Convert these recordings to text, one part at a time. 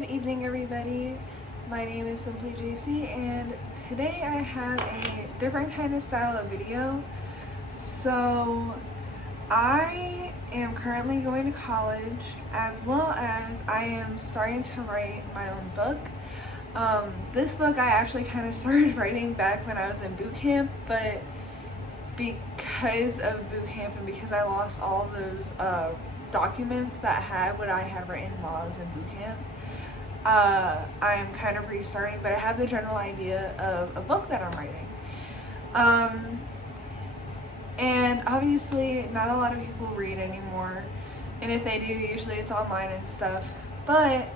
Good evening, everybody. My name is Simply JC, and today I have a different kind of style of video. So, I am currently going to college, as well as I am starting to write my own book. This book I actually kind of started writing back when I was in boot camp, but because of boot camp and because I lost all those documents that had what I had written while I was in boot camp, I'm kind of restarting, but I have the general idea of a book that I'm writing. And obviously not a lot of people read anymore, and if they do, usually it's online and stuff. But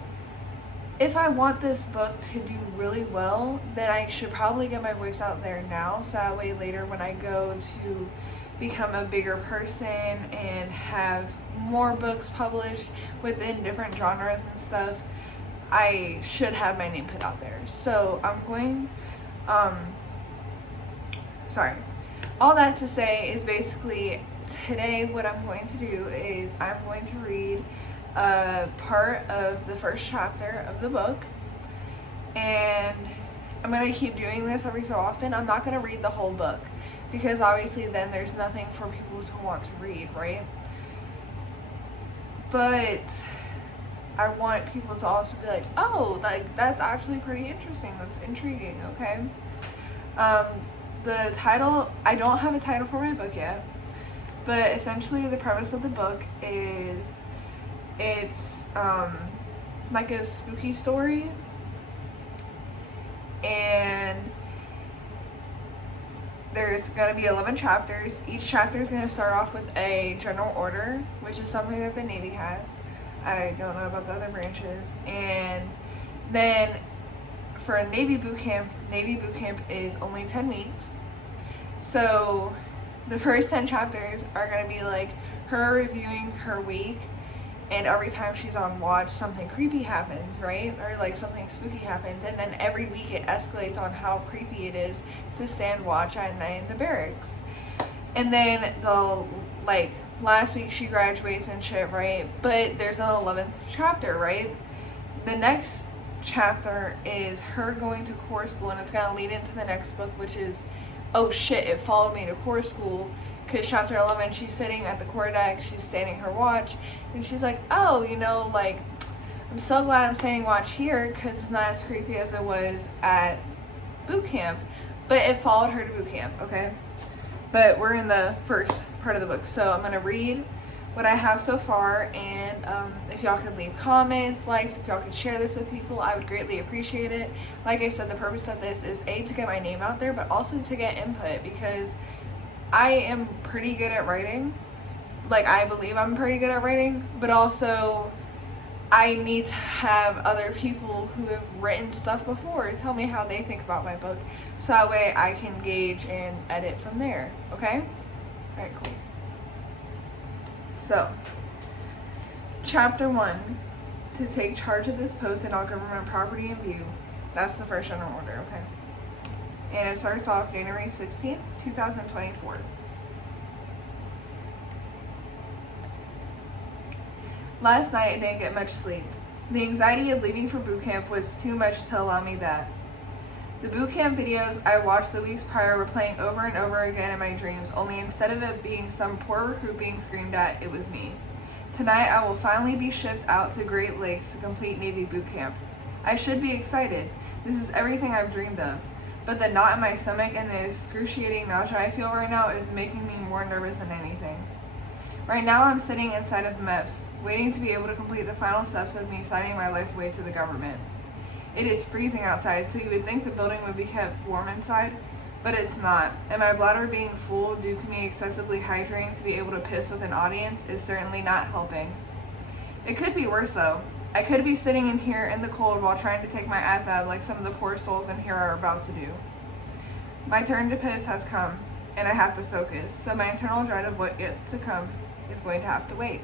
if I want this book to do really well, then I should probably get my voice out there now, so that way later when I go to become a bigger person and have more books published within different genres and stuff, I should have my name put out there. So I'm going, all that to say is basically today what I'm going to do is I'm going to read part of the first chapter of the book, and I'm going to keep doing this every so often. I'm not going to read the whole book because obviously then there's nothing for people to want to read, right? But I want people to also be like, oh, like that's actually pretty interesting, that's intriguing, okay? The title, I don't have a title for my book yet, but essentially the premise of the book is it's like a spooky story, and there's going to be 11 chapters. Each chapter is going to start off with a general order, which is something that the Navy has. I don't know about the other branches. And then for a Navy boot camp is only 10 weeks. So the first 10 chapters are going to be like her reviewing her week, and every time she's on watch something creepy happens, right? Or like something spooky happens, and then every week it escalates on how creepy it is to stand watch at night in the barracks. And then like last week she graduates and shit, right? But there's an 11th chapter, right? The next chapter is her going to core school, and it's gonna lead into the next book, which is, oh shit, it followed me to core school. Because chapter 11, she's sitting at the core deck, she's standing her watch, and she's like, oh, you know, like, I'm so glad I'm standing watch here because it's not as creepy as it was at boot camp. But it followed her to boot camp, okay? But we're in the first part of the book, so I'm going to read what I have so far, and if y'all could leave comments, likes, if y'all could share this with people, I would greatly appreciate it. Like I said, the purpose of this is A, to get my name out there, but also to get input, because I am pretty good at writing. Like, I believe I'm pretty good at writing, but also I need to have other people who have written stuff before tell me how they think about my book, so that way I can gauge and edit from there, okay? Alright, cool. So, chapter 1, to take charge of this post and all government property in view. That's the first general order, okay? And it starts off January 16th, 2024. Last night I didn't get much sleep. The anxiety of leaving for boot camp was too much to allow me that. The boot camp videos I watched the weeks prior were playing over and over again in my dreams, only instead of it being some poor recruit being screamed at, it was me. Tonight I will finally be shipped out to Great Lakes to complete Navy boot camp. I should be excited. This is everything I've dreamed of. But the knot in my stomach and the excruciating nausea I feel right now is making me more nervous than anything. Right now I'm sitting inside of MEPS, waiting to be able to complete the final steps of me signing my life away to the government. It is freezing outside, so you would think the building would be kept warm inside, but it's not, and my bladder being full due to me excessively hydrating to be able to piss with an audience is certainly not helping. It could be worse though. I could be sitting in here in the cold while trying to take my ASVAB like some of the poor souls in here are about to do. My turn to piss has come, and I have to focus, so my internal dread of what yet to come is going to have to wait.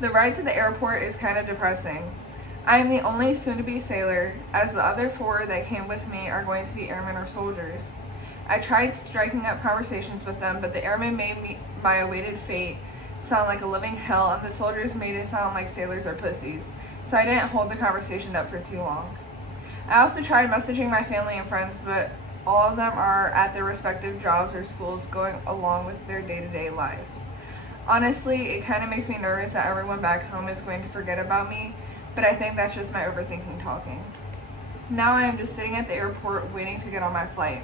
The ride to the airport is kind of depressing. I am the only soon-to-be sailor, as the other 4 that came with me are going to be airmen or soldiers. I tried striking up conversations with them, but the airmen made my awaited fate sound like a living hell, and the soldiers made it sound like sailors are pussies, so I didn't hold the conversation up for too long. I also tried messaging my family and friends, but all of them are at their respective jobs or schools going along with their day-to-day life. Honestly, it kind of makes me nervous that everyone back home is going to forget about me, but I think that's just my overthinking talking. Now I am just sitting at the airport waiting to get on my flight.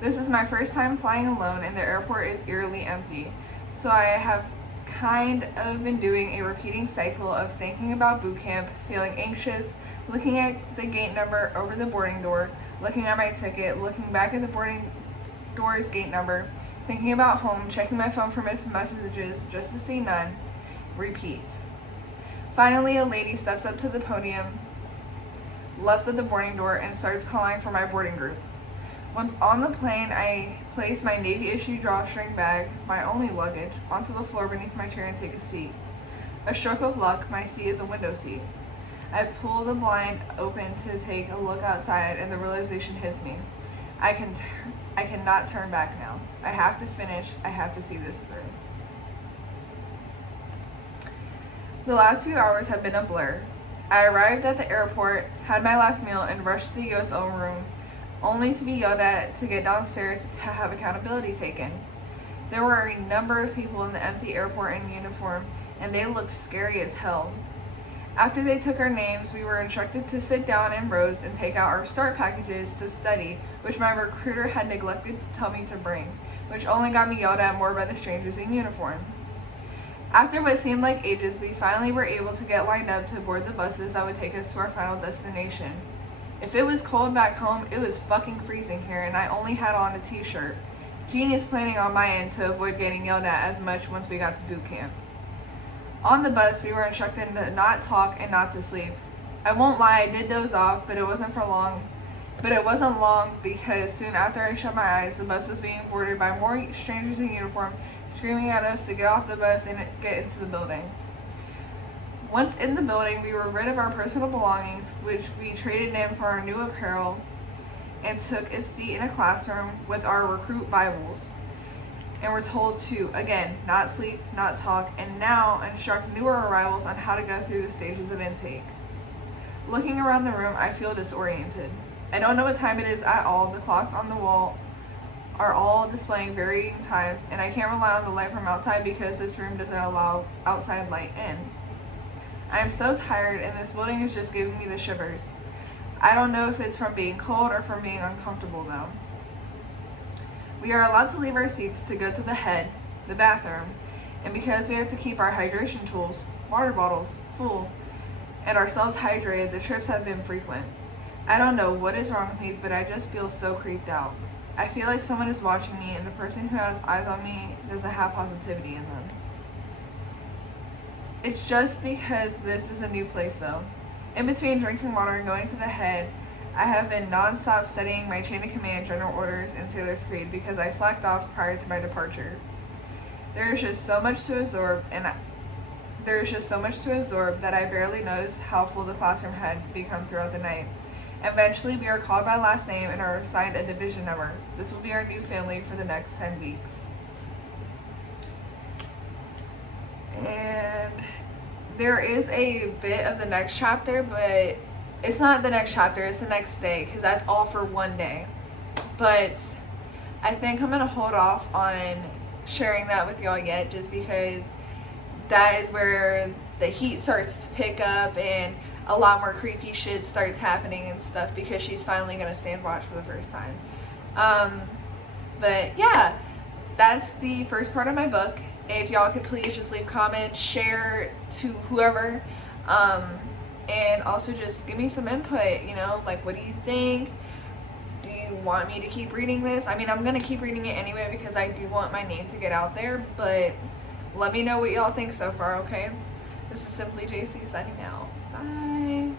This is my first time flying alone, and the airport is eerily empty, so I have kind of been doing a repeating cycle of thinking about boot camp, feeling anxious, looking at the gate number over the boarding door, looking at my ticket, looking back at the boarding door's gate number, thinking about home, checking my phone for missed messages just to see none. Repeat. Finally, a lady steps up to the podium left of the boarding door and starts calling for my boarding group. Once on the plane, I place my Navy issue drawstring bag, my only luggage, onto the floor beneath my chair and take a seat. A stroke of luck, my seat is a window seat. I pull the blind open to take a look outside, and the realization hits me. I cannot turn back now. I have to finish. I have to see this through. The last few hours have been a blur. I arrived at the airport, had my last meal, and rushed to the USO room, only to be yelled at to get downstairs to have accountability taken. There were a number of people in the empty airport in uniform, and they looked scary as hell. After they took our names, we were instructed to sit down in rows and take out our start packages to study, which my recruiter had neglected to tell me to bring, which only got me yelled at more by the strangers in uniform. After what seemed like ages, we finally were able to get lined up to board the buses that would take us to our final destination. If it was cold back home, it was fucking freezing here, and I only had on a t-shirt. Genius planning on my end to avoid getting yelled at as much once we got to boot camp. On the bus, we were instructed to not talk and not to sleep. I won't lie, I did doze off, but it wasn't long because soon after I shut my eyes, the bus was being boarded by more strangers in uniform, screaming at us to get off the bus and get into the building. Once in the building, we were rid of our personal belongings, which we traded in for our new apparel, and took a seat in a classroom with our recruit Bibles. And were told to, again, not sleep, not talk, and now instruct newer arrivals on how to go through the stages of intake. Looking around the room, I feel disoriented. I don't know what time it is at all. The clocks on the wall are all displaying varying times, and I can't rely on the light from outside because this room doesn't allow outside light in. I am so tired, and this building is just giving me the shivers. I don't know if it's from being cold or from being uncomfortable though. We are allowed to leave our seats to go to the bathroom, and because we have to keep our hydration tools, water bottles, full, and ourselves hydrated, the trips have been frequent. I don't know what is wrong with me, but I just feel so creeped out. I feel like someone is watching me, and the person who has eyes on me doesn't have positivity in them. It's just because this is a new place though. In between drinking water and going to the head, I have been non-stop studying my chain of command, general orders, and sailor's creed because I slacked off prior to my departure. There is just so much to absorb that I barely noticed how full the classroom had become throughout the night. Eventually, we are called by last name and are assigned a division number. This will be our new family for the next 10 weeks. And there is a bit of the next chapter, but it's not the next chapter, it's the next day, because that's all for one day. But I think I'm going to hold off on sharing that with y'all yet, just because that is where the heat starts to pick up and a lot more creepy shit starts happening and stuff, because she's finally going to stand watch for the first time. But yeah, that's the first part of my book. If y'all could please just leave comments, share to whoever, and also just give me some input, like what do you think? Do you want me to keep reading this? I mean, I'm going to keep reading it anyway because I do want my name to get out there, but let me know what y'all think so far, okay? This is Simply JC signing out. Bye.